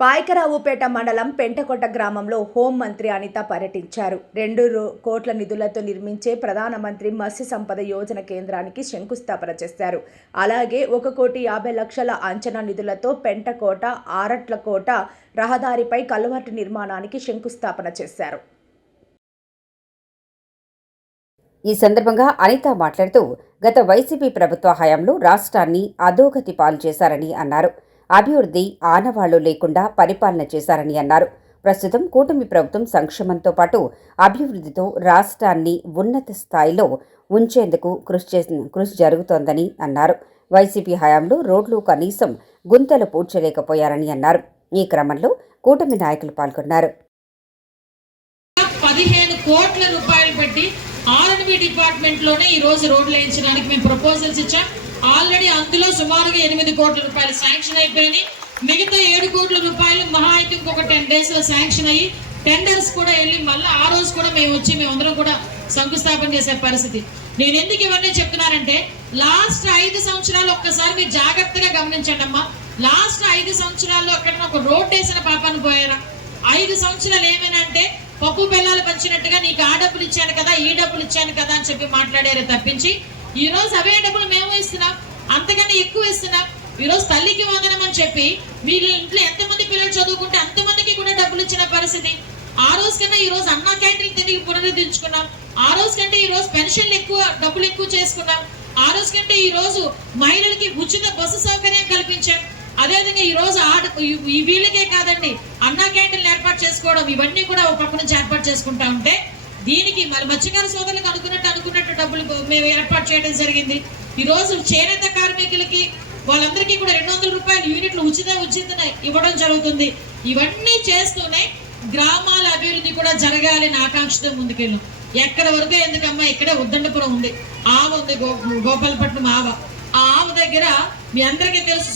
పాయకరావుపేట మండలం పెంటకొట్ట గ్రామంలో హోంమంత్రి అనిత పర్యటించారు. రెండు కోట్ల నిధులతో నిర్మించే ప్రధానమంత్రి మత్స్య సంపద యోజన కేంద్రానికి శంకుస్థాపన చేశారు. అలాగే ఒక కోటి యాభై లక్షల అంచనా నిధులతో పెంటకోట ఆరట్లకోట రహదారిపై కలువట్టు నిర్మాణానికి శంకుస్థాపన చేశారు. ఈ సందర్భంగా అనిత మాట్లాడుతూ గత వైసీపీ ప్రభుత్వ హయాంలో రాష్ట్రాన్ని అధోగతి పాలు చేశారని అన్నారు. అభివృద్ధి ఆనవాళ్ళు లేకుండా పరిపాలన చేశారని అన్నారు. ప్రస్తుతం కూటమి ప్రభుత్వం సంక్షేమంతో పాటు అభివృద్ధితో రాష్ట్రాన్ని ఉన్నత స్థాయిలో ఉంచేందుకు కృషి చేసి కృషి జరుగుతోందని అన్నారు. వైసీపీ హయాంలో రోడ్లు కనీసం గుంతలు పూడ్చలేకపోయారని అన్నారు. ఈ క్రమంలో కూటమి నాయకులు పాల్గొన్నారు. పదిహేను కోట్ల రూపాయలు పెట్టి ఆర్ఎన్బి డిపార్ట్మెంట్లోనే ఈ రోజు రోడ్లు వేయించడానికి మేము ప్రపోజల్స్ ఇచ్చాం. ఆల్రెడీ అందులో సుమారుగా ఎనిమిది కోట్ల రూపాయలు శాంక్షన్ అయిపోయినాయి. మిగతా ఏడు కోట్ల రూపాయలు మహా అయితే ఇంకొక టెన్ డేస్లో శాంక్షన్ అయ్యి టెండర్స్ కూడా వెళ్ళి మళ్ళీ ఆ రోజు కూడా మేము వచ్చి మేమందరం కూడా శంకుస్థాపన చేసే పరిస్థితి. నేను ఎందుకు ఇవన్నీ చెప్తున్నానంటే లాస్ట్ ఐదు సంవత్సరాలు ఒక్కసారి మీరు జాగ్రత్తగా గమనించండి అమ్మా. లాస్ట్ ఐదు సంవత్సరాల్లో అక్కడ ఒక రోడ్ వేసిన పాపాన్ని పోయారా? ఐదు సంవత్సరాలు ఏమైనా పప్పు బెల్లాలు పంచినట్టుగా నీకు ఆ డబ్బులు ఇచ్చాను కదా ఈ డబ్బులు ఇచ్చాను కదా అని చెప్పి మాట్లాడారు తప్పించి ఈ రోజు అవే డబ్బులు మేము ఇస్తున్నాం అంతకన్నా ఎక్కువ ఇస్తున్నాం. ఈ రోజు తల్లికి వందనం అని చెప్పి మీరు ఇంట్లో ఎంతమంది పిల్లలు చదువుకుంటే అంతమందికి కూడా డబ్బులు ఇచ్చిన పరిస్థితి. ఆ రోజు కన్నా ఈ రోజు అన్నా క్యాంటీన్ తిరిగి పునరుద్ధరించుకున్నాం. ఆ రోజు కంటే ఈ రోజు పెన్షన్లు ఎక్కువ డబ్బులు ఎక్కువ చేసుకున్నాం. ఆ రోజు కంటే ఈ రోజు మహిళలకి ఉచిత బస్సు సౌకర్యం కల్పించాం. అదేవిధంగా ఈ రోజు ఆడ ఈ- వీళ్ళకే కాదండి అన్నా క్యాంటీన్ చేసుకోవడం ఇవన్నీ కూడా ఒక పక్క నుంచి ఏర్పాటు చేసుకుంటా ఉంటే దీనికి మరి మత్స్యకార సోదరులకు అనుకున్నట్టు అనుకున్నట్టు డబ్బులు మేము ఏర్పాటు చేయడం జరిగింది. ఈ రోజు చేనేత కార్మికులకి వాళ్ళందరికీ కూడా రెండు వందల రూపాయల యూనిట్లు ఉచిత ఉచిత ఇవ్వడం జరుగుతుంది. ఇవన్నీ చేస్తూనే గ్రామాల అభివృద్ధి కూడా జరగాలని ఆకాంక్షతో ముందుకెళ్ళు. ఎక్కడ వరకు ఎందుకమ్మా? ఇక్కడే ఉద్దండపురం ఉంది. ఆవ ఉంది గో గోపాలపట్నం ఆవ. ఆ ఆవ దగ్గర మీ అందరికీ తెలుసు